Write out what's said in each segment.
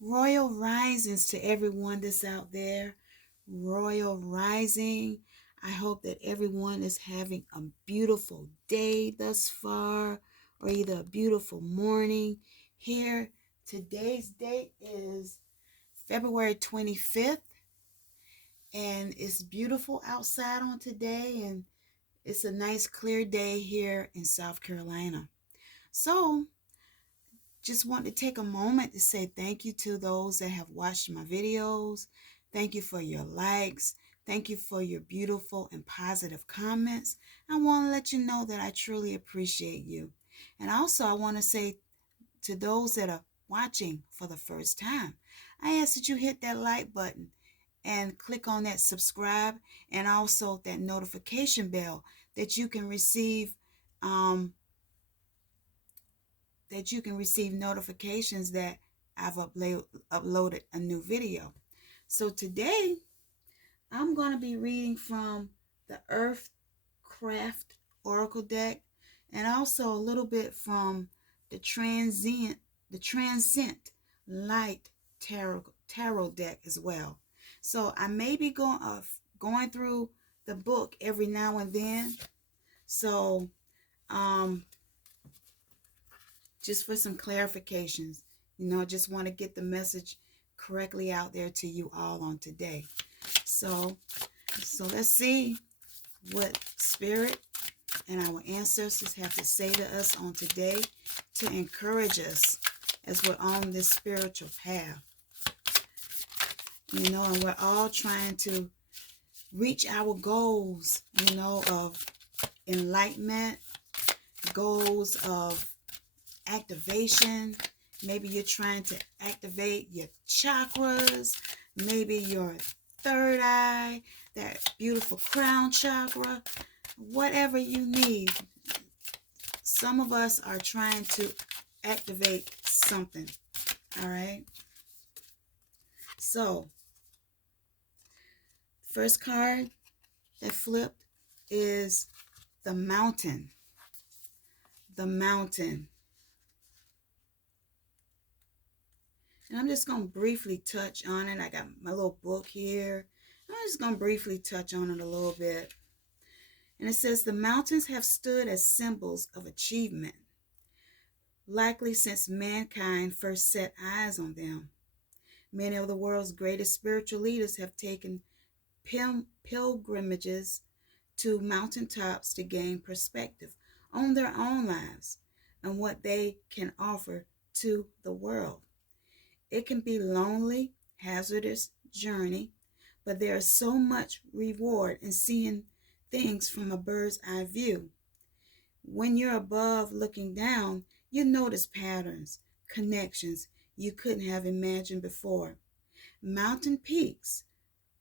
Royal risings to everyone that's out there. Royal rising. I hope that everyone is having a beautiful day thus far, or either a beautiful morning. Here, today's date is February 25th, and it's beautiful outside on today, and it's a nice clear day here in South Carolina. So, just want to take a moment to say thank you to those that have watched my videos. Thank you for your likes. Thank you for your beautiful and positive comments. I want to let you know that I truly appreciate you. And also, I want to say to those that are watching for the first time, I ask that you hit that like button and click on that subscribe and also that notification bell that you can receive um, notifications that I've uploaded a new video. So today I'm going to be reading from the Earthcraft Oracle deck, and also a little bit from the Transcend Light Tarot deck as well. So I may be going through the book every now and then. So um, just for some clarifications. I just want to get the message correctly out there to you all on today. So let's see what Spirit and our ancestors have to say to us on today to encourage us as we're on this spiritual path. And we're all trying to reach our goals, of enlightenment, goals of activation. Maybe you're trying to activate your chakras, maybe your third eye, that beautiful crown chakra, whatever you need. Some of us are trying to activate something. All right. So, first card that flipped is the Mountain. The Mountain. And I'm just going to briefly touch on it. I got my little book here. I'm just going to briefly touch on it a little bit. And it says, the mountains have stood as symbols of achievement, likely since mankind first set eyes on them. Many of the world's greatest spiritual leaders have taken pilgrimages to mountaintops to gain perspective on their own lives and what they can offer to the world. It can be a lonely, hazardous journey, but there is so much reward in seeing things from a bird's eye view. When you're above looking down, you notice patterns, connections you couldn't have imagined before. Mountain peaks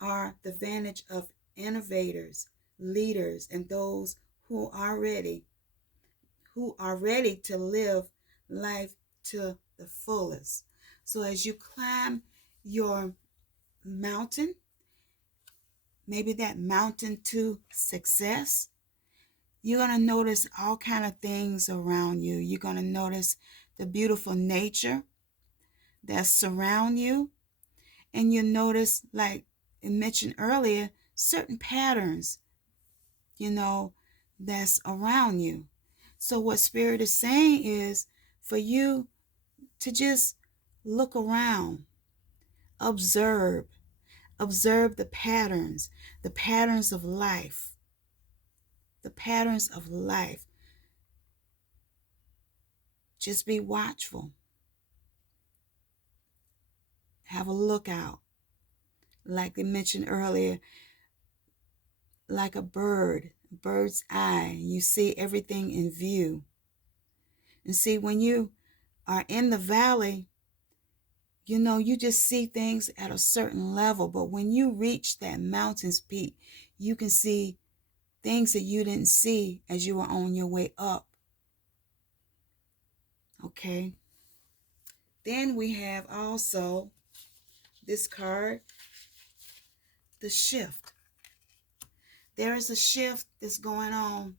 are the vantage of innovators, leaders, and those who are ready to live life to the fullest. So as you climb your mountain, maybe that mountain to success, you're going to notice all kind of things around you. You're going to notice the beautiful nature that surround you. And you notice, like I mentioned earlier, certain patterns, that's around you. So what Spirit is saying is for you to just look around, observe the patterns of life, Just be watchful. Have a lookout. Like I mentioned earlier, like a bird's eye. You see everything in view. And see, when you are in the valley, you just see things at a certain level. But when you reach that mountain's peak, you can see things that you didn't see as you were on your way up. Okay. Then we have also this card, the shift. There is a shift that's going on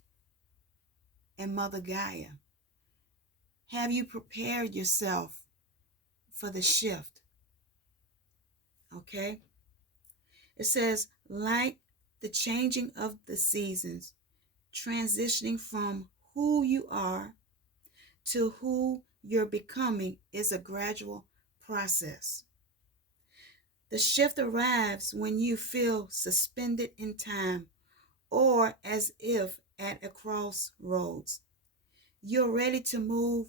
in Mother Gaia. Have you prepared yourself for the shift? Okay? It says, like the changing of the seasons, transitioning from who you are to who you're becoming is a gradual process. The shift arrives when you feel suspended in time or as if at a crossroads. You're ready to move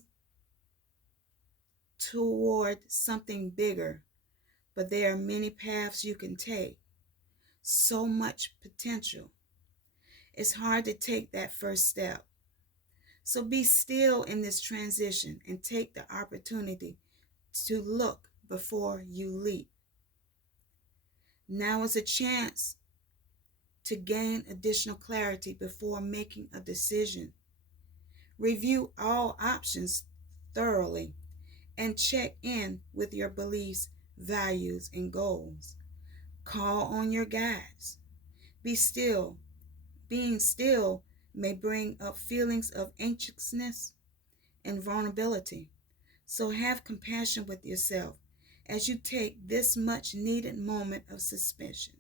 toward something bigger, but there are many paths you can take. So much potential. It's hard to take that first step. So be still in this transition and take the opportunity to look before you leap. Now is a chance to gain additional clarity before making a decision. Review all options thoroughly and check in with your beliefs, values, and goals. Call on your guides. Be still. Being still may bring up feelings of anxiousness and vulnerability. So have compassion with yourself as you take this much needed moment of suspension.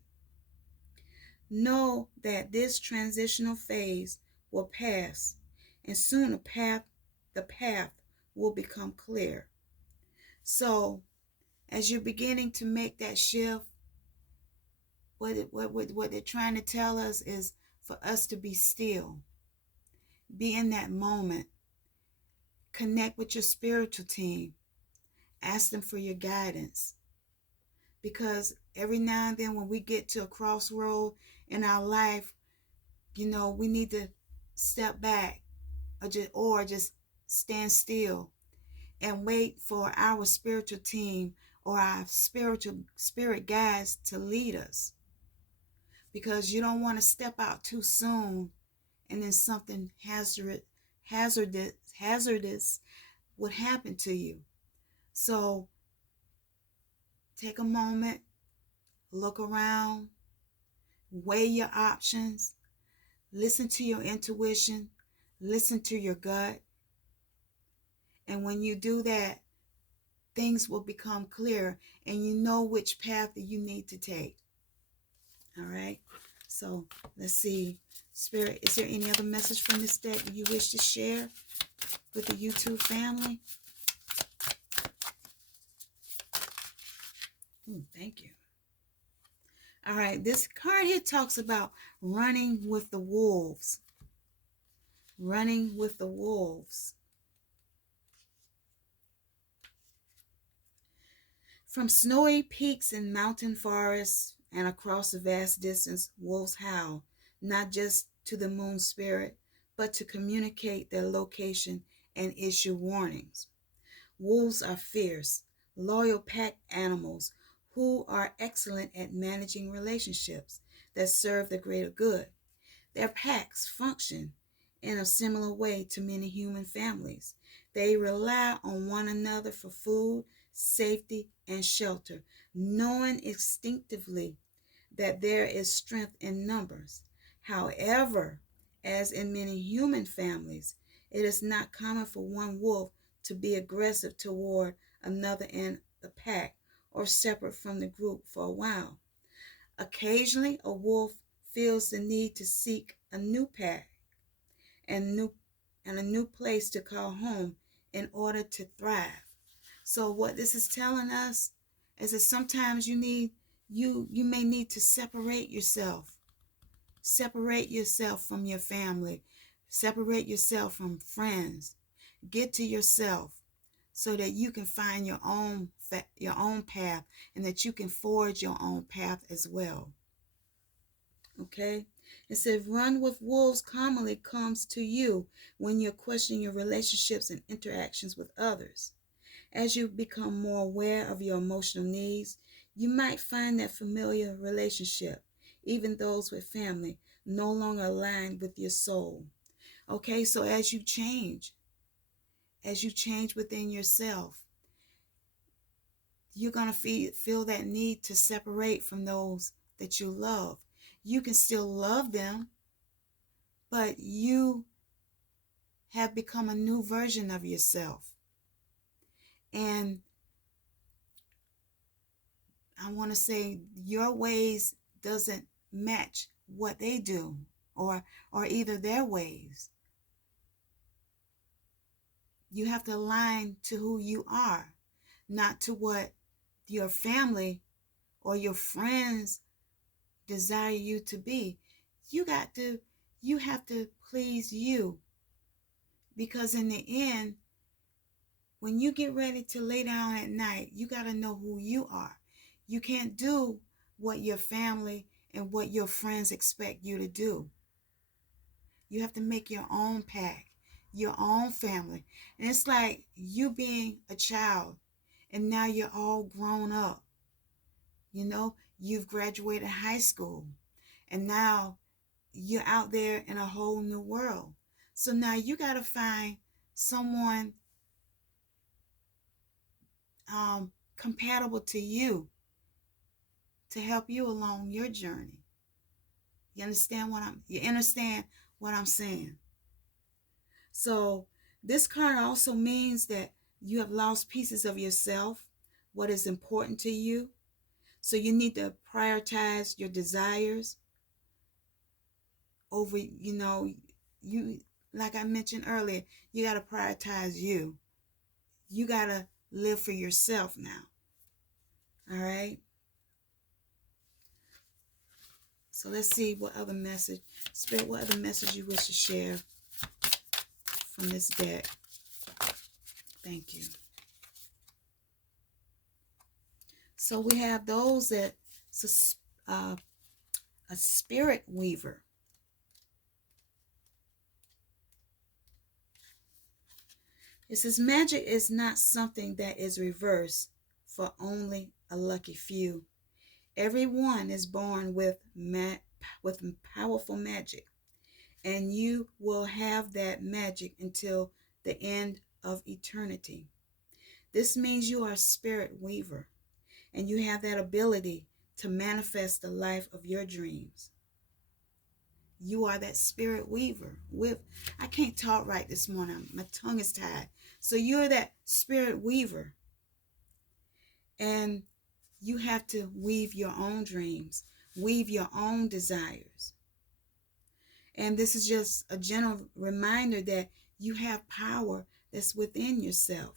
Know that this transitional phase will pass, and soon the path will become clear. So as you're beginning to make that shift, what they're trying to tell us is for us to be still, be in that moment, connect with your spiritual team, ask them for your guidance. Because every now and then when we get to a crossroad in our life, we need to step back or just stand still and wait for our spiritual team or our spirit guides to lead us. Because you don't want to step out too soon and then something hazardous would happen to you. So take a moment, look around, weigh your options, listen to your intuition, listen to your gut. And when you do that, things will become clear and you know which path that you need to take. All right. So let's see. Spirit, is there any other message from this deck that you wish to share with the YouTube family? Thank you. All right. This card here talks about running with the wolves. Running with the wolves. From snowy peaks and mountain forests and across a vast distance, wolves howl, not just to the moon spirit, but to communicate their location and issue warnings. Wolves are fierce, loyal pack animals who are excellent at managing relationships that serve the greater good. Their packs function in a similar way to many human families. They rely on one another for food, safety, and shelter, knowing instinctively that there is strength in numbers. However, as in many human families, it is not common for one wolf to be aggressive toward another in the pack or separate from the group for a while. Occasionally, a wolf feels the need to seek a new pack and a new place to call home in order to thrive. So what this is telling us is that sometimes you may need to separate yourself. Separate yourself from your family. Separate yourself from friends. Get to yourself so that you can find your own path and that you can forge your own path as well. Okay? It says, run with wolves commonly comes to you when you're questioning your relationships and interactions with others. As you become more aware of your emotional needs, you might find that familiar relationship, even those with family, no longer aligned with your soul. Okay, so as you change within yourself, you're going to feel that need to separate from those that you love. You can still love them, but you have become a new version of yourself. And I want to say your ways doesn't match what they do, or either their ways. You have to align to who you are, not to what your family or your friends desire you to be. You have to please you, because in the end, when you get ready to lay down at night, you got to know who you are. You can't do what your family and what your friends expect you to do. You have to make your own path, your own family. And it's like you being a child and now you're all grown up. You know, you've graduated high school and now you're out there in a whole new world. So now you got to find someone compatible to you to help you along your journey. You understand what I'm saying? So this card also means that you have lost pieces of yourself, what is important to you. So you need to prioritize your desires over, you, like I mentioned earlier, you got to prioritize you. You got to live for yourself now. All right. So let's see what other message, Spirit, what other message you wish to share from this deck. Thank you. So we have those that a spirit weaver. It says magic is not something that is reversed for only a lucky few. Everyone is born with powerful magic, and you will have that magic until the end of eternity. This means you are a spirit weaver, and you have that ability to manifest the life of your dreams. You are that spirit weaver. I can't talk right this morning. My tongue is tied. So you're that spirit weaver. And you have to weave your own dreams, weave your own desires. And this is just a general reminder that you have power that's within yourself.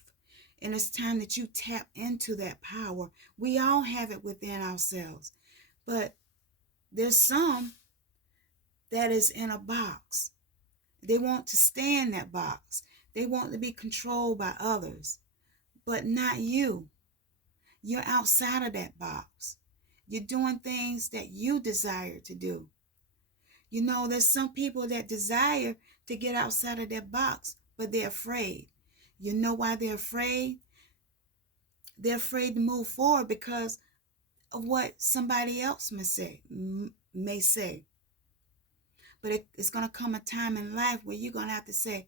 And it's time that you tap into that power. We all have it within ourselves. But there's some that is in a box. They want to stay in that box. They want to be controlled by others, but not you. You're outside of that box. You're doing things that you desire to do. You know, there's some people that desire to get outside of that box, but they're afraid. You know why they're afraid? They're afraid to move forward because of what somebody else may say. But it's going to come a time in life where you're going to have to say,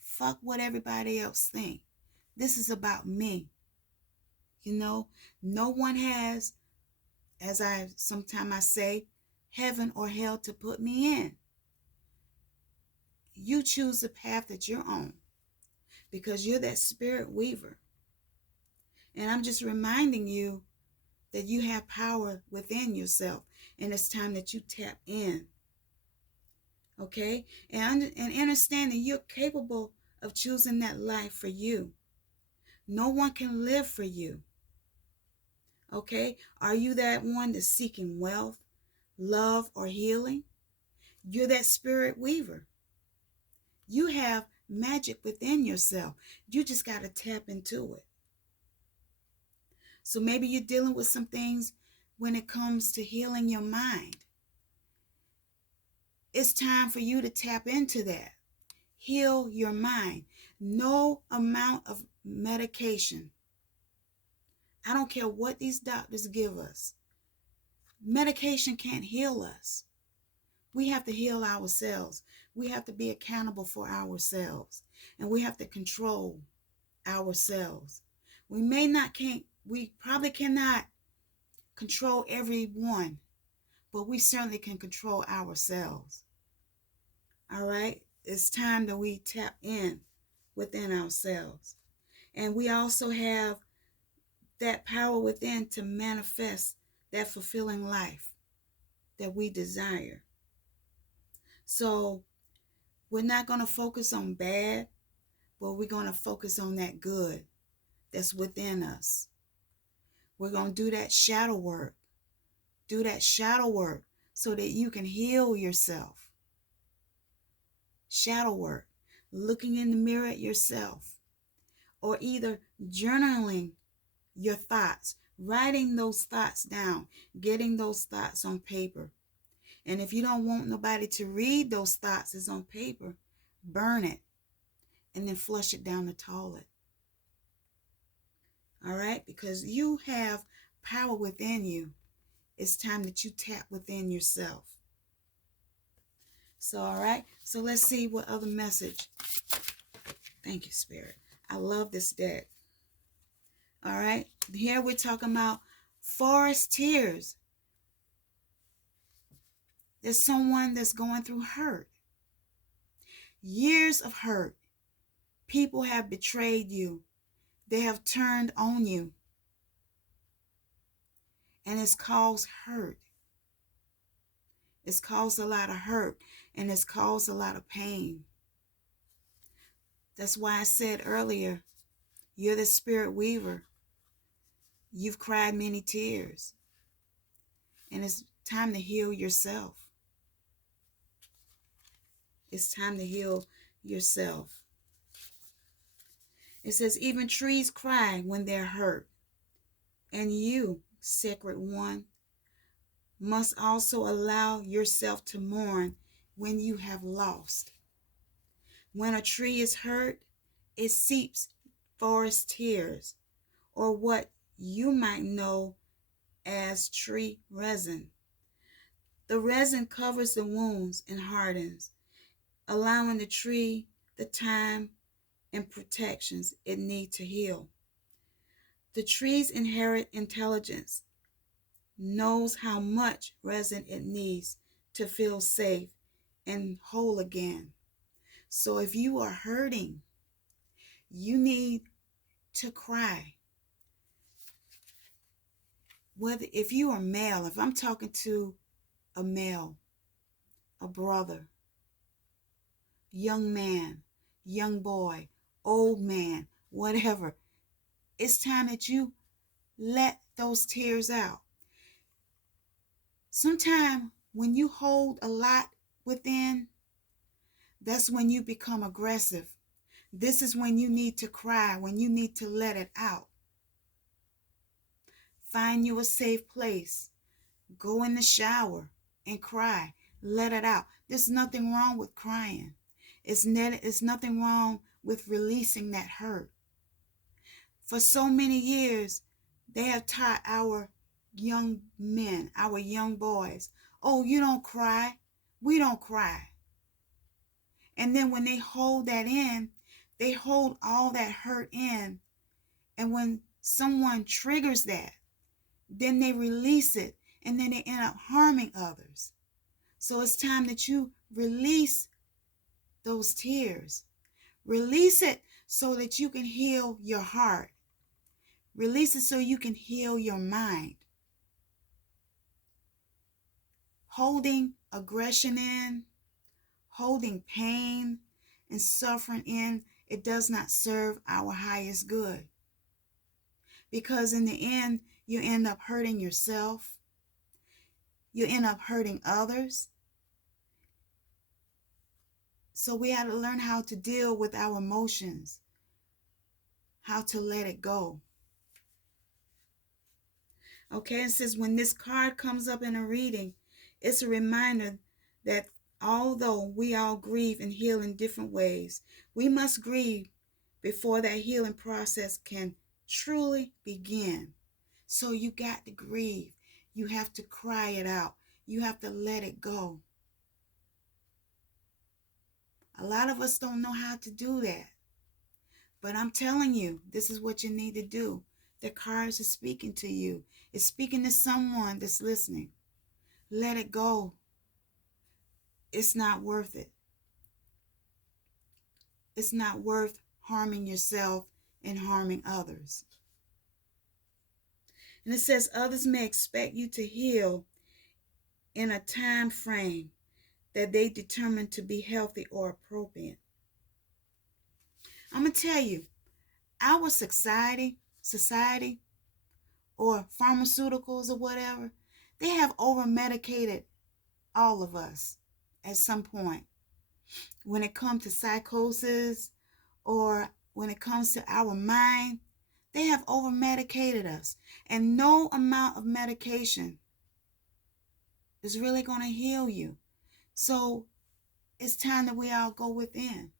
fuck what everybody else think. This is about me. You know, no one has, as I sometimes say, heaven or hell to put me in. You choose the path that you're on because you're that spirit weaver. And I'm just reminding you that you have power within yourself, and it's time that you tap in. Okay? And understanding you're capable of choosing that life for you. No one can live for you. Okay? Are you that one that's seeking wealth, love, or healing? You're that spirit weaver. You have magic within yourself. You just got to tap into it. So maybe you're dealing with some things when it comes to healing your mind. It's time for you to tap into that. Heal your mind. No amount of medication. I don't care what these doctors give us. Medication can't heal us. We have to heal ourselves. We have to be accountable for ourselves. And we have to control ourselves. We probably cannot control everyone, but we certainly can control ourselves. All right? It's time that we tap in within ourselves. And we also have that power within to manifest that fulfilling life that we desire. So we're not going to focus on bad, but we're going to focus on that good that's within us. We're going to do that shadow work. Do that shadow work so that you can heal yourself. Shadow work. Looking in the mirror at yourself. Or either journaling your thoughts. Writing those thoughts down. Getting those thoughts on paper. And if you don't want nobody to read those thoughts as on paper, burn it. And then flush it down the toilet. All right? Because you have power within you. It's time that you tap within yourself. So, all right. So let's see what other message. Thank you, Spirit. I love this deck. All right. Here we're talking about forest tears. There's someone that's going through hurt. Years of hurt. People have betrayed you. They have turned on you. And it's caused hurt. It's caused a lot of hurt. And it's caused a lot of pain. That's why I said earlier, you're the spirit weaver. You've cried many tears. And it's time to heal yourself. It's time to heal yourself. It says, even trees cry when they're hurt. And you, sacred one, must also allow yourself to mourn when you have lost. When a tree is hurt, it seeps forest tears, or what you might know as tree resin. The resin covers the wounds and hardens, allowing the tree the time and protections it needs to heal. The tree's inherent intelligence knows how much resin it needs to feel safe and whole again. So if you are hurting, you need to cry. Whether if you are male, if I'm talking to a male, a brother, young man, young boy, old man, whatever, it's time that you let those tears out. Sometimes when you hold a lot within, that's when you become aggressive. This is when you need to cry, when you need to let it out. Find you a safe place. Go in the shower and cry. Let it out. There's nothing wrong with crying. It's nothing wrong with releasing that hurt. For so many years, they have taught our young men, our young boys, oh, you don't cry. We don't cry. And then when they hold that in, they hold all that hurt in. And when someone triggers that, then they release it, and then they end up harming others. So it's time that you release those tears. Release it so that you can heal your heart. Release it so you can heal your mind. Holding aggression in, holding pain and suffering in, it does not serve our highest good. Because in the end, you end up hurting yourself. You end up hurting others. So we have to learn how to deal with our emotions, how to let it go. Okay, it says when this card comes up in a reading, it's a reminder that although we all grieve and heal in different ways, we must grieve before that healing process can truly begin. So you got to grieve. You have to cry it out. You have to let it go. A lot of us don't know how to do that. But I'm telling you, this is what you need to do. The cards are speaking to you. It's speaking to someone that's listening. Let it go. It's not worth it. It's not worth harming yourself and harming others. And it says others may expect you to heal in a time frame that they determine to be healthy or appropriate. I'm going to tell you, our society or pharmaceuticals or whatever, they have over medicated all of us at some point. When it comes to psychosis or when it comes to our mind, they have over medicated us. And no amount of medication is really going to heal you. So it's time that we all go within.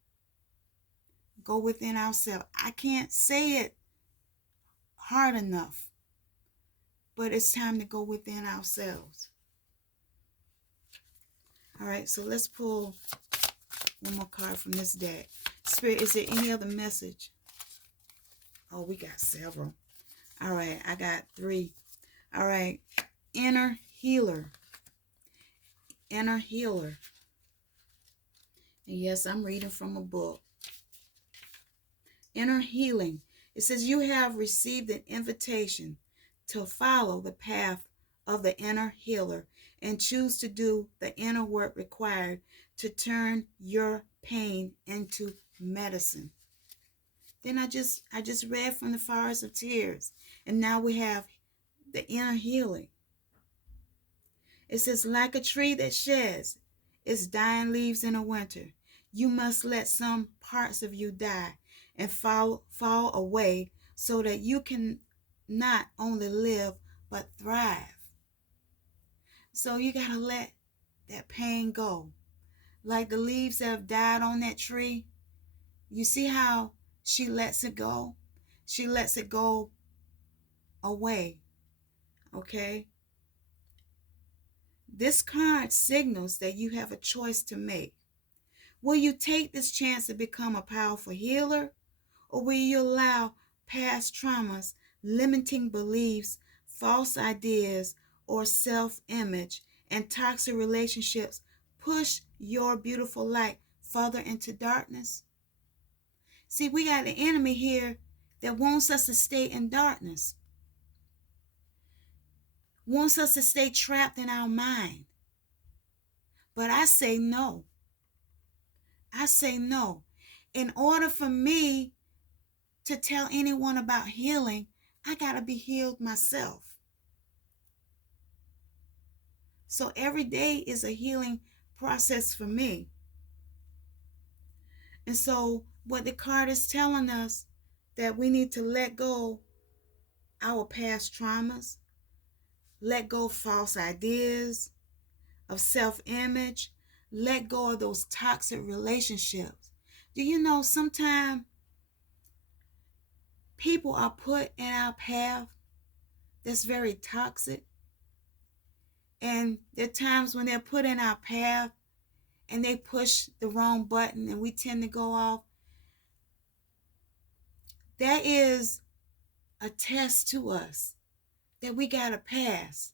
Go within ourselves. I can't say it hard enough, but it's time to go within ourselves. All right, so let's pull one more card from this deck. Spirit, is there any other message? Oh, we got several. All right, I got 3. All right, inner healer. Inner healer. And yes, I'm reading from a book. Inner healing. It says you have received an invitation to follow the path of the inner healer and choose to do the inner work required to turn your pain into medicine. Then I just read from the Forest of Tears, and now we have the inner healing. It says, like a tree that sheds its dying leaves in a winter, you must let some parts of you die and fall away so that you can not only live but thrive. So you got to let that pain go. Like the leaves that have died on that tree, you see how she lets it go? She lets it go away, okay? This card signals that you have a choice to make. Will you take this chance to become a powerful healer, or will you allow past traumas, limiting beliefs, false ideas, or self-image and toxic relationships push your beautiful light further into darkness? See, we got an enemy here that wants us to stay in darkness, wants us to stay trapped in our mind. But I say no. I say no. In order for me to tell anyone about healing, I got to be healed myself. So every day is a healing process for me. And so what the card is telling us, that we need to let go our past traumas, let go of false ideas, of self-image, let go of those toxic relationships. Do you know sometimes people are put in our path that's very toxic? And there are times when they're put in our path and they push the wrong button and we tend to go off. That is a test to us that we got to pass.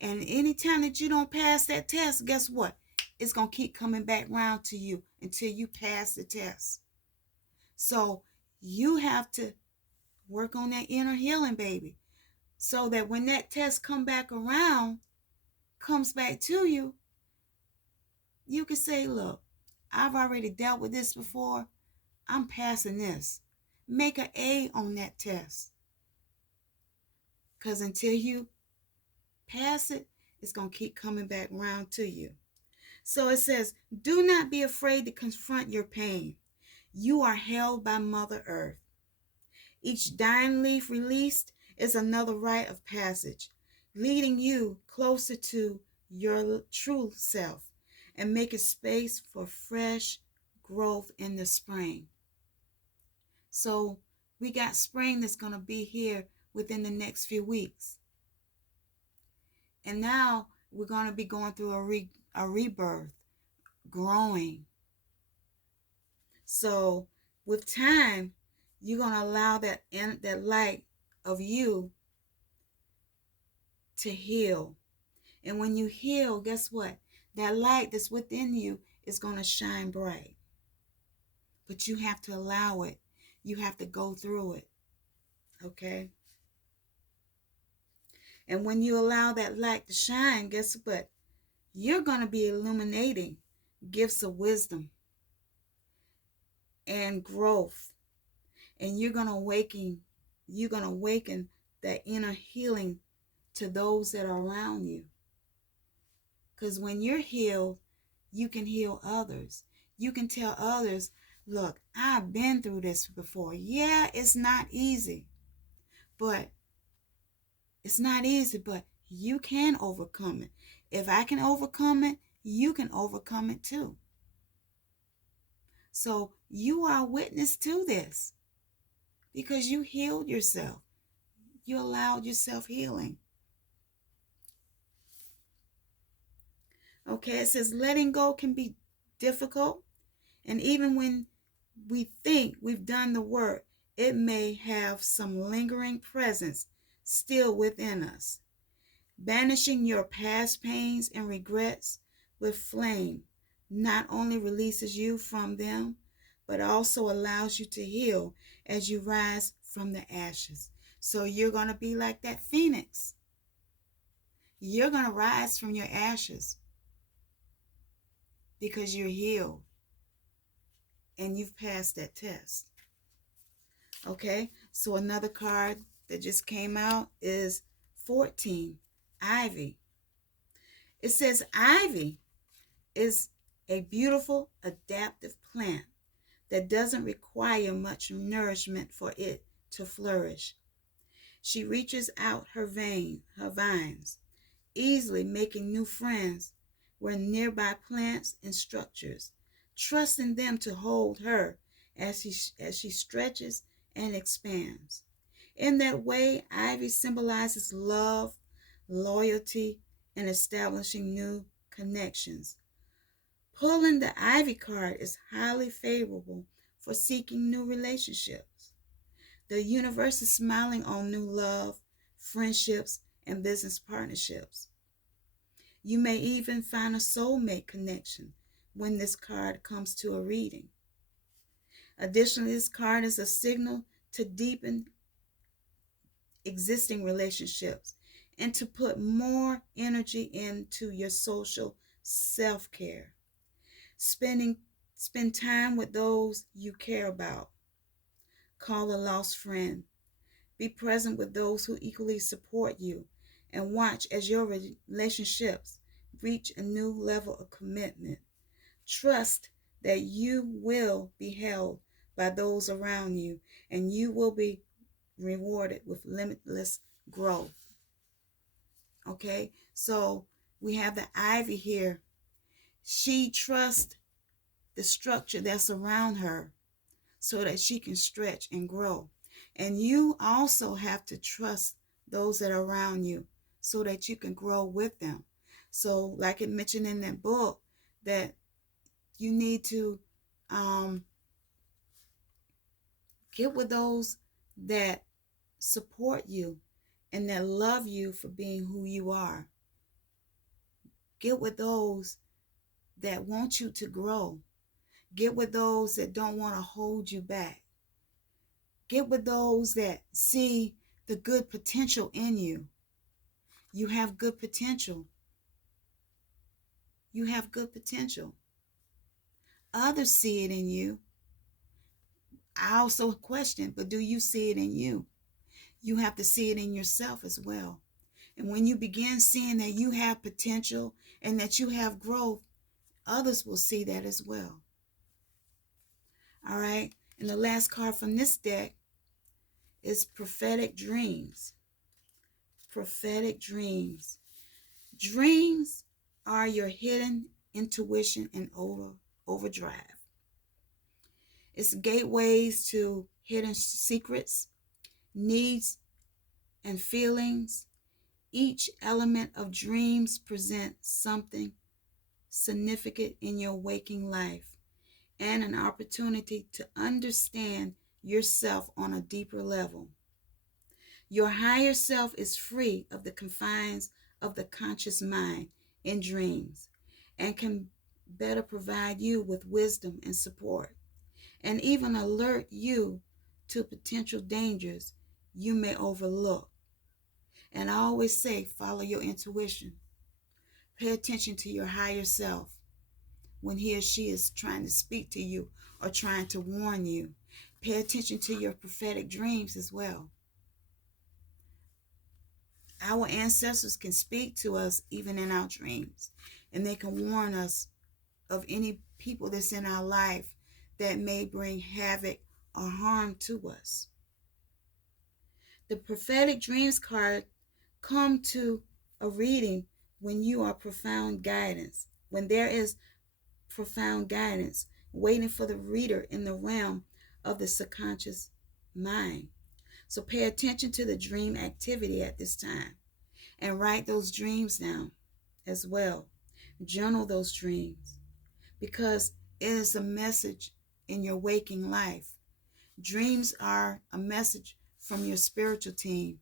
And anytime that you don't pass that test, guess what? It's going to keep coming back around to you until you pass the test. So you have to work on that inner healing, baby, so that when that test comes back to you, you can say, look, I've already dealt with this before. I'm passing this. Make an A on that test. Because until you pass it, it's going to keep coming back around to you. So it says, do not be afraid to confront your pain. You are held by Mother Earth. Each dying leaf released is another rite of passage, leading you closer to your true self and making space for fresh growth in the spring. So we got spring that's going to be here within the next few weeks. And now we're going to be going through a rebirth, growing. So with time, you're going to allow that light of you to heal. And when you heal, guess what? That light that's within you is going to shine bright. But you have to allow it. You have to go through it. Okay? And when you allow that light to shine, guess what? You're going to be illuminating gifts of wisdom and growth. And you're going to awaken that inner healing to those that are around you. Because when you're healed, you can heal others. You can tell others, look, I've been through this before. Yeah, it's not easy. But you can overcome it. If I can overcome it, you can overcome it too. So you are a witness to this because you healed yourself. You allowed yourself healing. Okay, it says letting go can be difficult. And even when we think we've done the work, it may have some lingering presence still within us. Banishing your past pains and regrets with flame not only releases you from them, but also allows you to heal as you rise from the ashes. So you're going to be like that phoenix. You're going to rise from your ashes because you're healed and you've passed that test. Okay, so another card that just came out is 14, Ivy. It says ivy is a beautiful adaptive plant that doesn't require much nourishment for it to flourish. She reaches out her vines, easily making new friends where nearby plants and structures, trusting them to hold her as she stretches and expands. In that way, ivy symbolizes love, loyalty, and establishing new connections. Pulling the ivy card is highly favorable for seeking new relationships. The universe is smiling on new love, friendships, and business partnerships. You may even find a soulmate connection when this card comes to a reading. Additionally, this card is a signal to deepen existing relationships and to put more energy into your social self-care. Spend time with those you care about. Call a lost friend. Be present with those who equally support you, and watch as your relationships reach a new level of commitment. Trust that you will be held by those around you, and you will be rewarded with limitless growth. Okay, so we have the ivy here. She trusts the structure that's around her so that she can stretch and grow. And you also have to trust those that are around you so that you can grow with them. So like it mentioned in that book, that you need to get with those that support you and that love you for being who you are. Get with those that want you to grow. Get with those that don't want to hold you back. Get with those that see the good potential in you. You have good potential. You have good potential. Others see it in you. I also question, but do you see it in you? You have to see it in yourself as well. And when you begin seeing that you have potential and that you have growth, others will see that as well. All right. And the last card from this deck is Prophetic Dreams. Prophetic Dreams. Dreams are your hidden intuition and overdrive. It's gateways to hidden secrets, needs, and feelings. Each element of dreams presents something significant in your waking life and an opportunity to understand yourself on a deeper level. Your higher self is free of the confines of the conscious mind in dreams and can better provide you with wisdom and support, and even alert you to potential dangers you may overlook. And I always say, follow your intuition. Pay attention to your higher self when he or she is trying to speak to you or trying to warn you. Pay attention to your prophetic dreams as well. Our ancestors can speak to us even in our dreams, and they can warn us of any people that's in our life that may bring havoc or harm to us. The prophetic dreams card come to a reading when you are profound guidance, when there is profound guidance waiting for the reader in the realm of the subconscious mind. So pay attention to the dream activity at this time and write those dreams down as well. Journal those dreams because it is a message in your waking life. Dreams are a message from your spiritual team.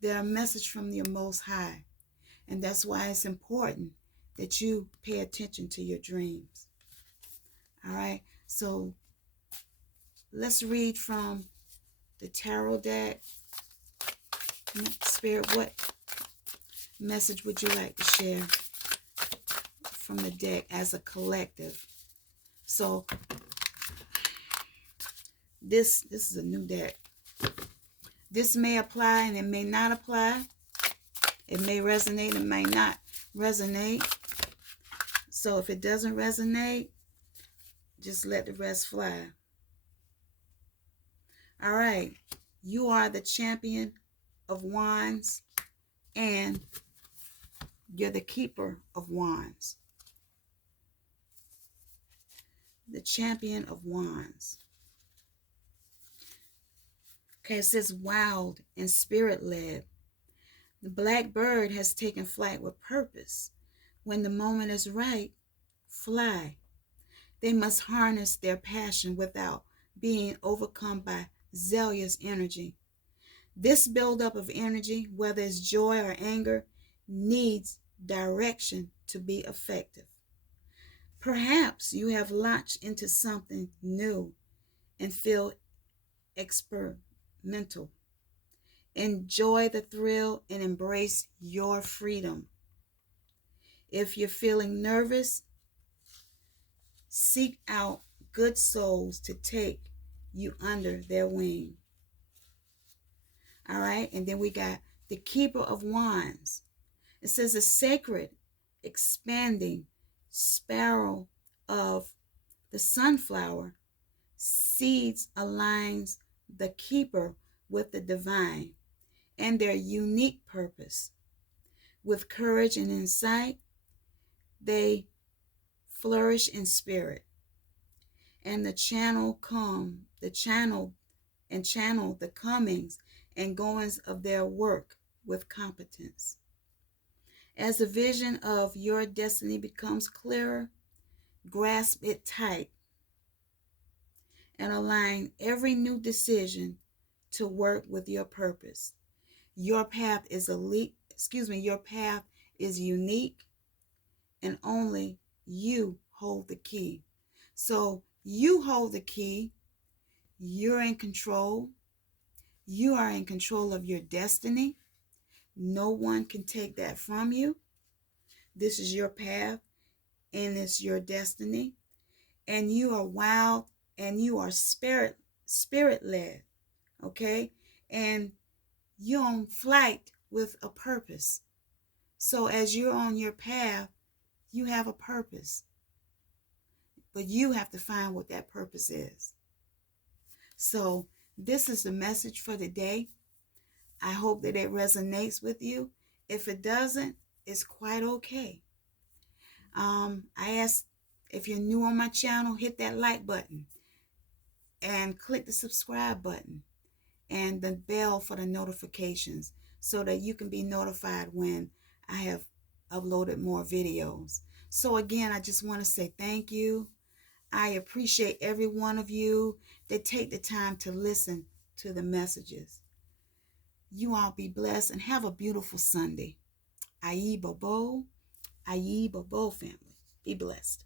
They're a message from the Most High. And that's why it's important that you pay attention to your dreams. All right, so let's read from the tarot deck. Spirit, what message would you like to share from the deck as a collective? So this is a new deck. This may apply and it may not apply. It may resonate, it may not resonate. So if it doesn't resonate, just let the rest fly. All right. You are the champion of wands and you're the keeper of wands. The champion of wands. Okay, it says wild and spirit-led. The black bird has taken flight with purpose. When the moment is right, fly. They must harness their passion without being overcome by zealous energy. This buildup of energy, whether it's joy or anger, needs direction to be effective. Perhaps you have launched into something new and feel experimental. Enjoy the thrill and embrace your freedom. If you're feeling nervous, seek out good souls to take you under their wing. All right, and then we got the keeper of wands. It says a sacred, expanding spiral of the sunflower seeds aligns the keeper with the divine and their unique purpose. With courage and insight, they flourish in spirit, and channel the comings and goings of their work with competence. As the vision of your destiny becomes clearer, grasp it tight and align every new decision to work with your purpose. Your path is your path is unique and only you hold the key. So you hold the key. You're in control. You are in control of your destiny. No one can take that from you. This is your path and it's your destiny. And you are wild and you are spirit-led. Okay? And you're on flight with a purpose. So as you're on your path, you have a purpose. But you have to find what that purpose is. So this is the message for the day. I hope that it resonates with you. If it doesn't, it's quite okay. I ask if you're new on my channel, hit that like button and click the subscribe button and the bell for the notifications so that you can be notified when I have uploaded more videos. So again, I just want to say thank you. I appreciate every one of you that take the time to listen to the messages. You all be blessed and have a beautiful Sunday. Ayi Bobo family. Be blessed.